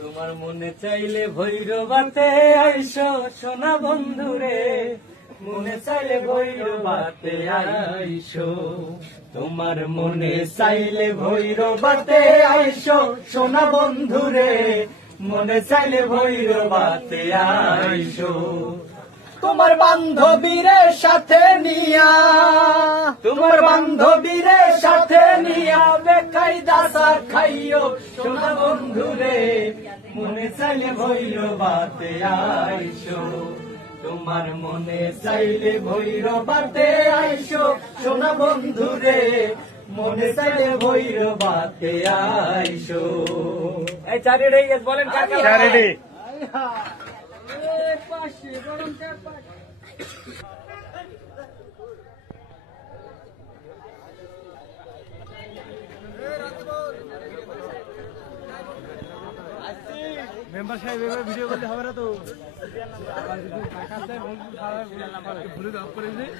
তোমার মনে চাইলে ভৈরবাতে আইসো সোনা বন্ধুরে, মনে চাইলে ভৈরবাতে আইসো। তোমার মনে চাইলে ভৈরবাতে আইসো সোনা বন্ধুরে, মনে চাইলে ভৈরবাতে আইসো। তোমার বান্ধবীরে সাথে নিয়া, তোমার বান্ধবীরে সাথে নিয়া বেকায়দা চা খাইও সোনা বন্ধুরে, মনে চাইলে ভৈরবাতে আইসো। তোমার মনে চাইলে ভৈরবাতে আইসো সোনা বন্ধুরে, মনে চাইলে ভৈরবাতে আইসো। এই চারিডি বলেন কাকা, চারিডি মেম্বার সাহেব এবার ভিডিও করলে হবে না তো, ভুলে অফ করে দিই।